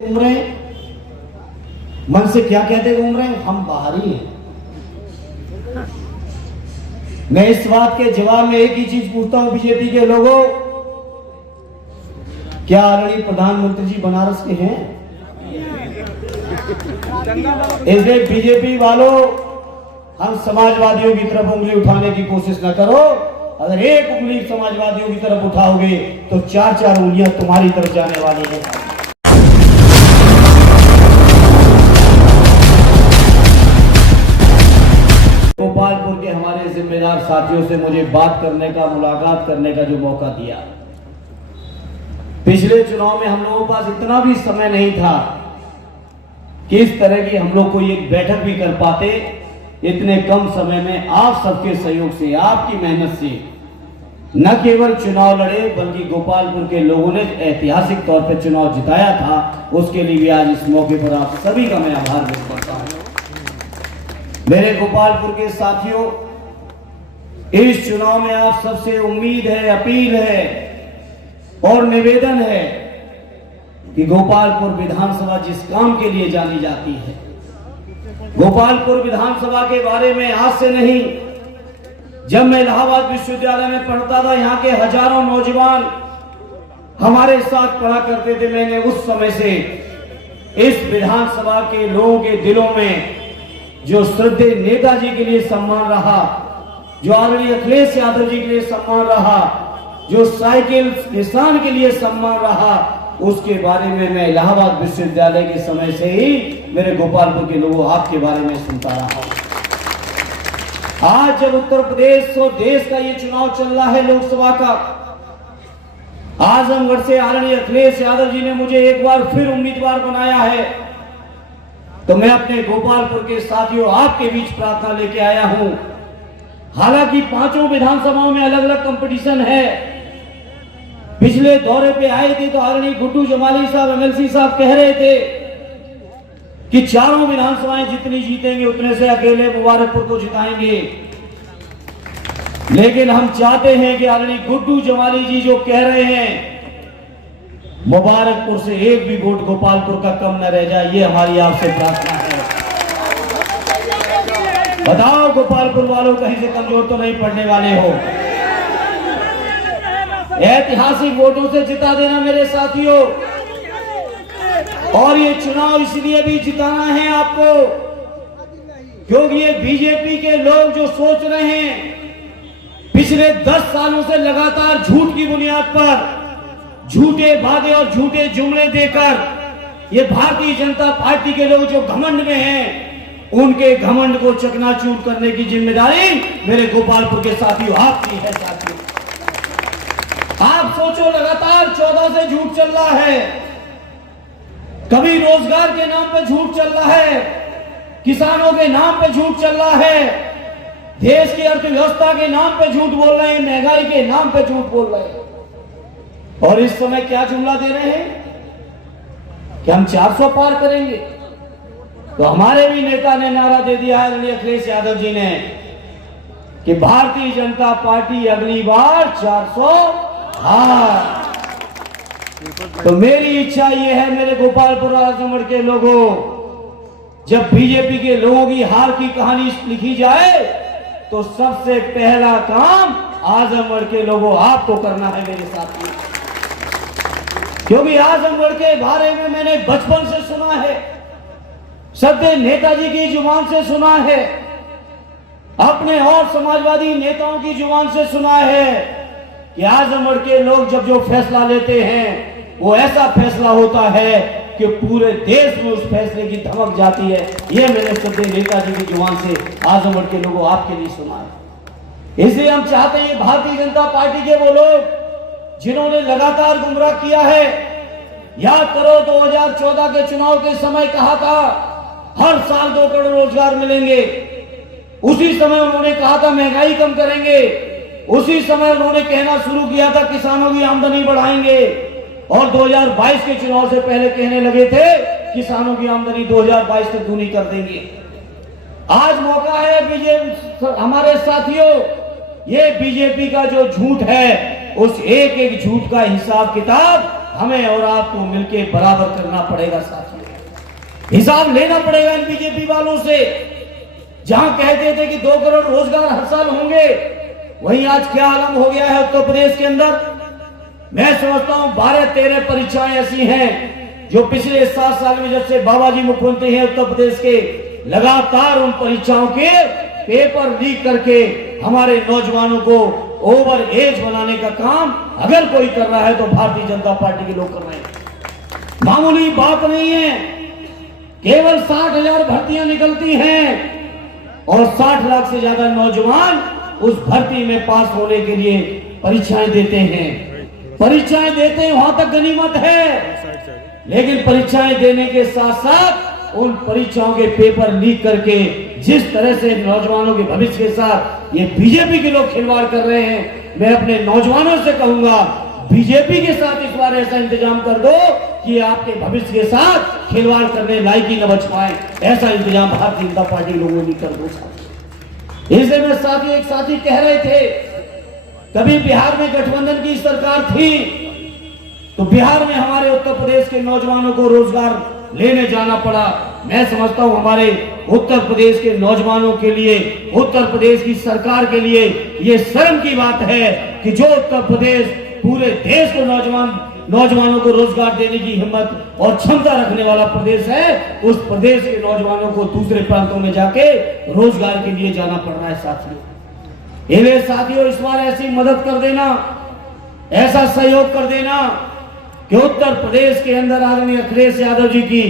घूम रहे हैं, मन से क्या कहते घूम रहे हैं, हम बाहरी हैं। मैं इस बात के जवाब में एक ही चीज पूछता हूं बीजेपी के लोगों, क्या आदरणीय प्रधानमंत्री जी बनारस के हैं? इसलिए बीजेपी वालों, हम समाजवादियों की तरफ उंगली उठाने की कोशिश न करो। अगर एक उंगली समाजवादियों की तरफ उठाओगे तो चार चार उंगलियां तुम्हारी तरफ जाने वाली है। गोपालपुर के हमारे जिम्मेदार साथियों से मुझे बात करने का, मुलाकात करने का जो मौका दिया, पिछले चुनाव में हम लोगों के पास इतना भी समय नहीं था कि इस तरह की हम लोग कोई एक बैठक भी कर पाते। इतने कम समय में आप सबके सहयोग से, आपकी मेहनत से न केवल चुनाव लड़े बल्कि गोपालपुर के लोगों ने ऐतिहासिक तौर पर चुनाव जिताया था। उसके लिए भी आज इस मौके पर आप सभी का मैं आभार व्यक्त करता हूं। मेरे गोपालपुर के साथियों, इस चुनाव में आप सबसे उम्मीद है, अपील है और निवेदन है कि गोपालपुर विधानसभा जिस काम के लिए जानी जाती है, गोपालपुर विधानसभा के बारे में आज से नहीं, जब मैं इलाहाबाद विश्वविद्यालय में पढ़ता था, यहाँ के हजारों नौजवान हमारे साथ पढ़ा करते थे। मैंने उस समय से इस विधानसभा के लोगों के दिलों में जो श्रद्धेय नेताजी के लिए सम्मान रहा, जो आदरणीय अखिलेश यादव जी के लिए सम्मान रहा, जो साइकिल किसान के लिए सम्मान रहा, उसके बारे में मैं इलाहाबाद विश्वविद्यालय के समय से ही मेरे गोपालपुर के लोगों आपके बारे में सुनता रहा हूं। आज जब उत्तर प्रदेश और देश का ये चुनाव चल रहा है लोकसभा का, आजमगढ़ से आदरणीय अखिलेश यादव जी ने मुझे एक बार फिर उम्मीदवार बनाया है, तो मैं अपने गोपालपुर के साथियों आपके बीच प्रार्थना लेके आया हूं। हालांकि पांचों विधानसभाओं में अलग अलग कंपटीशन है। पिछले दौरे पे आए थे तो आदरणीय गुड्डू जमाली साहब, एमएलसी साहब कह रहे थे कि चारों विधानसभाएं जितनी जीतेंगे उतने से अकेले मुबारकपुर को जिताएंगे। लेकिन हम चाहते हैं कि आदरणीय गुड्डू जमाली जी जो कह रहे हैं, मुबारकपुर से एक भी वोट गोपालपुर का कम न रह जाए, ये हमारी आपसे प्रार्थना है। बताओ गोपालपुर वालों, कहीं से कमजोर तो नहीं पड़ने वाले हो। ऐतिहासिक वोटों से जिता देना मेरे साथियों। और ये चुनाव इसलिए भी जिताना है आपको क्योंकि ये बीजेपी के लोग जो सोच रहे हैं, पिछले 10 सालों से लगातार झूठ की बुनियाद पर, झूठे वादे और झूठे जुमले देकर ये भारतीय जनता पार्टी के लोग जो घमंड में हैं, उनके घमंड को चकनाचूर करने की जिम्मेदारी मेरे गोपालपुर के साथियों आपकी है। साथियों, आप सोचो, लगातार 14 से झूठ चल रहा है। कभी रोजगार के नाम पे झूठ चल रहा है, किसानों के नाम पे झूठ चल रहा है, देश की अर्थव्यवस्था के नाम पे झूठ बोल रहे हैं, महंगाई के नाम पे झूठ बोल रहे हैं। और इस समय क्या जुमला दे रहे हैं कि हम 400 पार करेंगे। तो हमारे भी नेता ने नारा दे दिया है, आदरणीय अखिलेश यादव जी ने, कि भारतीय जनता पार्टी अगली बार 400 हार। तो मेरी इच्छा यह है मेरे गोपालपुर आजमगढ़ के लोगों, जब बीजेपी के लोगों की हार की कहानी लिखी जाए तो सबसे पहला काम आजमगढ़ के लोगों आपको करना है मेरे साथियों। क्योंकि आजमगढ़ के बारे में मैंने बचपन से सुना है, श्रद्धेय नेताजी की जुबान से सुना है, अपने और समाजवादी नेताओं की जुबान से सुना है कि आजमगढ़ के लोग जब जो फैसला लेते हैं वो ऐसा फैसला होता है कि पूरे देश में उस फैसले की धमक जाती है। यह मैंने श्रद्धेय नेताजी की जुबान से आजमगढ़ के लोगों आपके लिए सुना है। इसलिए हम चाहते हैं भारतीय जनता पार्टी के वो लोग जिन्होंने लगातार गुमराह किया है, याद करो 2014 के चुनाव के समय कहा था हर साल 2 करोड़ रोजगार मिलेंगे। उसी समय उन्होंने कहा था महंगाई कम करेंगे। उसी समय उन्होंने कहना शुरू किया था किसानों की आमदनी बढ़ाएंगे। और 2022 के चुनाव से पहले कहने लगे थे किसानों की आमदनी 2022 तक दूनी कर देंगे। आज मौका है बीजेपी, हमारे साथियों, ये बीजेपी का जो झूठ है, उस एक एक झूठ का हिसाब किताब हमें और आपको मिलके बराबर करना पड़ेगा साथियों। हिसाब लेना पड़ेगा इन बीजेपी वालों से। जहां कहते थे कि 2 करोड़ रोजगार हर साल होंगे, वहीं आज क्या आलम हो गया है उत्तर प्रदेश के अंदर। मैं समझता हूं 12-13 परीक्षाएं ऐसी हैं जो पिछले 7 साल में जब से बाबा जी मुख्यमंत्री हैं उत्तर प्रदेश के, लगातार उन परीक्षाओं के पेपर लीक करके हमारे नौजवानों को ओवर एज बनाने का काम अगर कोई कर रहा है तो भारतीय जनता पार्टी के लोग कर रहे हैं। मामूली बात नहीं है, केवल 60,000 भर्तियां निकलती हैं और 60 लाख से ज्यादा नौजवान उस भर्ती में पास होने के लिए परीक्षाएं देते हैं। परीक्षाएं देते हैं वहां तक गनीमत है, लेकिन परीक्षाएं देने के साथ साथ उन परीक्षाओं के पेपर लीक करके जिस तरह से नौजवानों के भविष्य के साथ ये बीजेपी के लोग खिलवाड़ कर रहे हैं, मैं अपने नौजवानों से कहूंगा बीजेपी के साथ इस बार ऐसा इंतजाम कर दो कि आपके भविष्य के साथ खिलवाड़ करने लायक ही न बच पाए। ऐसा इंतजाम भारतीय जनता पार्टी लोगों ने कर दो। इसलिए मैं साथी एक साथी कह रहे थे, कभी बिहार में गठबंधन की सरकार थी तो बिहार में हमारे उत्तर प्रदेश के नौजवानों को रोजगार लेने जाना पड़ा। मैं समझता हूं हमारे उत्तर प्रदेश के नौजवानों के लिए, उत्तर प्रदेश की सरकार के लिए यह शर्म की बात है कि जो उत्तर प्रदेश पूरे देश को नौजवानों को रोजगार देने की हिम्मत और क्षमता रखने वाला प्रदेश है, उस प्रदेश के नौजवानों को दूसरे प्रांतों में जाके रोजगार के लिए जाना पड़ रहा है साथियों। इन्हें साथियों इस बार ऐसी मदद कर देना, ऐसा सहयोग कर देना कि उत्तर प्रदेश के अंदर आदरणीय अखिलेश यादव जी की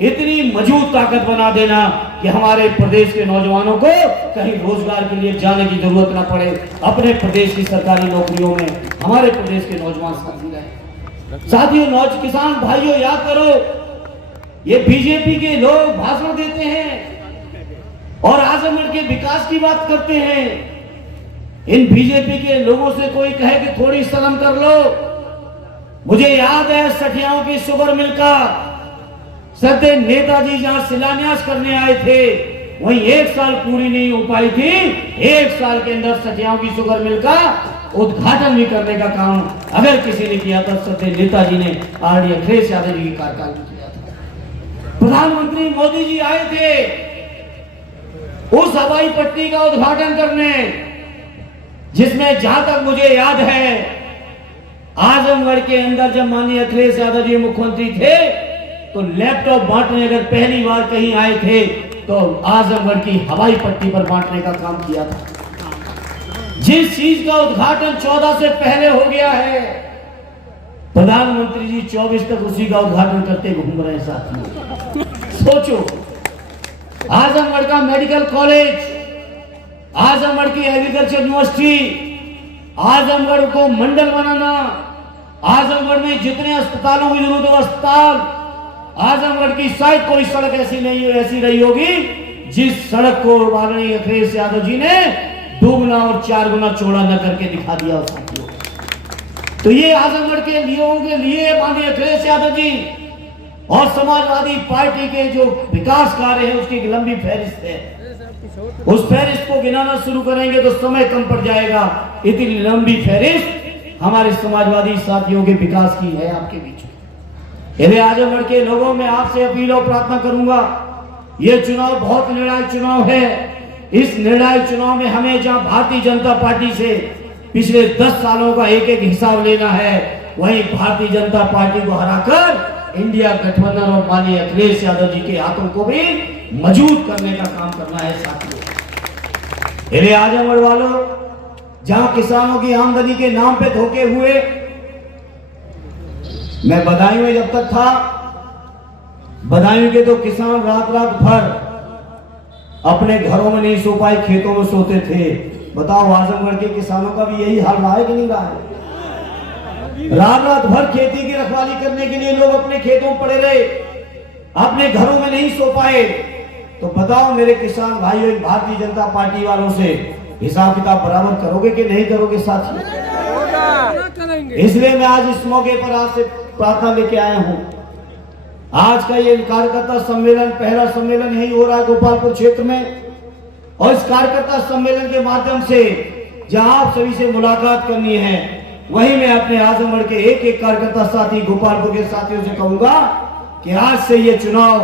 इतनी मजबूत ताकत बना देना कि हमारे प्रदेश के नौजवानों को कहीं रोजगार के लिए जाने की जरूरत ना पड़े। अपने प्रदेश की सरकारी नौकरियों में हमारे प्रदेश के नौजवान साथी रहे। साथियों, किसान भाइयों, याद करो, ये बीजेपी के लोग भाषण देते हैं और आजमगढ़ के विकास की बात करते हैं। इन बीजेपी के लोगों से कोई कहे कि थोड़ी शर्म कर लो। मुझे याद है सठियाओं की शुगर मिल का सत्य नेताजी जहां शिलान्यास करने आए थे, वहीं 1 साल पूरी नहीं हो पाई थी। 1 साल के अंदर सठियाओं की शुगर मिल का उद्घाटन भी करने का काम अगर किसी ने किया था, सत्य नेताजी ने आदरणीय अखिलेश यादव जी के कार्यकाल में किया था। प्रधानमंत्री मोदी जी आए थे उस हवाई पट्टी का उद्घाटन करने, जिसमें जहां तक मुझे याद है आजमगढ़ के अंदर जब माननीय अखिलेश यादव जी मुख्यमंत्री थे तो लैपटॉप बांटने अगर पहली बार कहीं आए थे तो आजमगढ़ की हवाई पट्टी पर बांटने का काम किया था। जिस चीज का उद्घाटन 14 से पहले हो गया है, प्रधानमंत्री जी 24 तक उसी का उद्घाटन करते घूम रहे हैं साथियों। सोचो, आजमगढ़ का मेडिकल कॉलेज, आजमगढ़ की एग्रीकल्चर यूनिवर्सिटी, आजमगढ़ को मंडल बनाना, आजमगढ़ में जितने अस्पतालों की जरूरत है अस्पताल, आजमगढ़ की शायद कोई सड़क ऐसी रही होगी जिस सड़क को माननीय अखिलेश यादव जी ने 2 गुना और 4 गुना चौड़ा न करके दिखा दिया साथियों। तो ये आजमगढ़ के लोगों के लिए माननीय अखिलेश यादव जी और समाजवादी पार्टी के जो विकास कार्य है उसकी एक लंबी फहरिस्त है। उस फहरिस्त को गिनाना शुरू करेंगे तो समय कम पड़ जाएगा। इतनी लंबी फहरिस्त हमारे समाजवादी साथियों के विकास की है आपके बीच में। यदि आजमगढ़ के लोगों में आपसे अपील और प्रार्थना करूंगा, ये चुनाव बहुत निर्णायक चुनाव है। इस निर्णायक चुनाव में हमें जहां भारतीय जनता पार्टी से पिछले 10 सालों का एक हिसाब लेना है, वहीं भारतीय जनता पार्टी को हराकर इंडिया गठबंधन और माननीय अखिलेश यादव जी के हाथों को भी मजबूत करने का काम करना है साथियों। यदि आजमगढ़ वालों, जहां किसानों की आमदनी के नाम पे धोखे हुए, मैं बदायूं में जब तक था, बदायूं के तो किसान रात भर अपने घरों में नहीं सो पाए, खेतों में सोते थे। बताओ, आजमगढ़ के किसानों का भी यही हाल रहा है कि नहीं रहा है? रात भर खेती की रखवाली करने के लिए लोग अपने खेतों में पड़े रहे, अपने घरों में नहीं सो पाए। तो बताओ मेरे किसान भाइयों, भारतीय जनता पार्टी वालों से हिसाब किताब बराबर करोगे कि नहीं करोगे साथियों? इसलिए मैं आज इस मौके पर आपसे प्रार्थना लेके आया हूं। आज का ये कार्यकर्ता सम्मेलन, पहला सम्मेलन यही हो रहा है गोपालपुर क्षेत्र में, और इस कार्यकर्ता सम्मेलन के माध्यम से जहां आप सभी से मुलाकात करनी है, वही मैं अपने आजमगढ़ के एक एक कार्यकर्ता साथी, गोपालपुर के साथियों से कहूंगा कि आज से ये चुनाव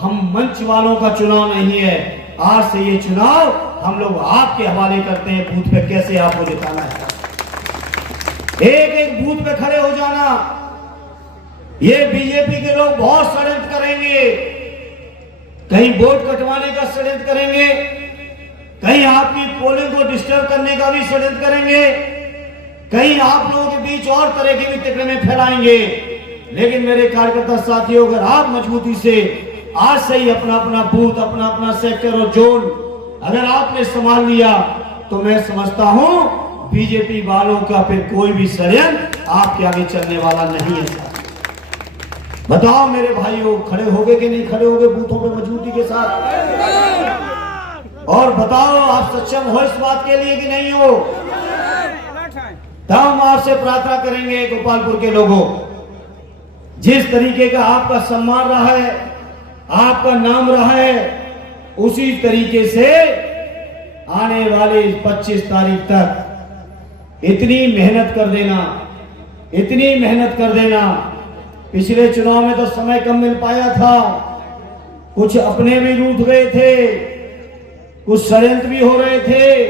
हम मंच वालों का चुनाव नहीं है। आज से ये चुनाव हम लोग आपके हवाले करते हैं, बूथ पे कैसे आपको जिताना है। एक एक बूथ पे खड़े हो जाना। ये बीजेपी के लोग बहुत षड्यंत्र करेंगे, कहीं वोट कटवाने का षड्यंत्र करेंगे, कहीं आपकी पोलिंग को डिस्टर्ब करने का भी षड्यंत्र करेंगे, कहीं आप लोगों के बीच और तरह की भी तिकड़मे फैलाएंगे। लेकिन मेरे कार्यकर्ता साथियों, अगर आप मजबूती से आज से ही अपना अपना बूथ, अपना अपना सेक्टर और जोन अगर आपने संभाल लिया, तो मैं समझता हूं बीजेपी वालों का फिर कोई भी षड्यंत्र आपके आगे चलने वाला नहीं है। बताओ मेरे भाइयों, खड़े होगे कि नहीं खड़े होगे बूथों पे मजबूती के साथ? और बताओ आप सक्षम हो इस बात के लिए कि नहीं हो? तब हम आपसे प्रार्थना करेंगे गोपालपुर के लोगों, जिस तरीके का आपका सम्मान रहा है, आपका नाम रहा है, उसी तरीके से आने वाले 25 तारीख तक इतनी मेहनत कर देना, इतनी मेहनत कर देना। पिछले चुनाव में तो समय कम मिल पाया था, कुछ अपने भी रूठ गए थे, कुछ षड्यंत्र भी हो रहे थे,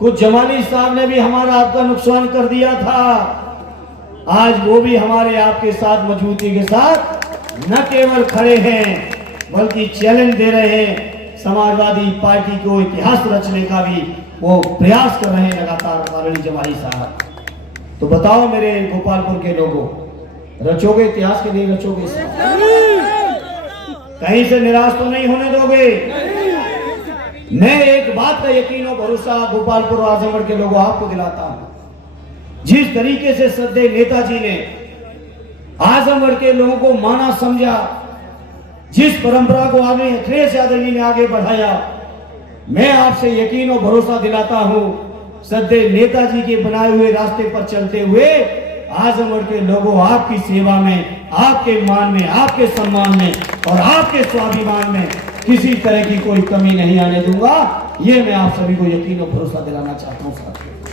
कुछ जमाली साहब ने भी हमारा आपका नुकसान कर दिया था। आज वो भी हमारे आपके साथ मजबूती के साथ न केवल खड़े हैं बल्कि चैलेंज दे रहे हैं। समाजवादी पार्टी को इतिहास रचने का भी वो प्रयास कर रहे हैं लगातार माननीय जमाली साहब। तो बताओ मेरे गोपालपुर के लोगों, रचोगे इतिहास के नहीं रचोगे? कहीं से निराश तो नहीं होने दोगे? मैं एक बात का यकीन और भरोसा गोपालपुर और आजमगढ़ के लोगों आपको दिलाता हूं, जिस तरीके से श्रद्धेय नेताजी ने आजमगढ़ के लोगों को माना समझा, जिस परंपरा को आगे अखिलेश यादव जी ने आगे बढ़ाया, मैं आपसे यकीन और भरोसा दिलाता हूं श्रद्धेय नेताजी के बनाए हुए रास्ते पर चलते हुए आजमगढ़ के लोगों आपकी सेवा में, आपके मान में, आपके सम्मान में और आपके स्वाभिमान में किसी तरह की कोई कमी नहीं आने दूंगा। ये मैं आप सभी को यकीन और भरोसा दिलाना चाहता हूं साथियों।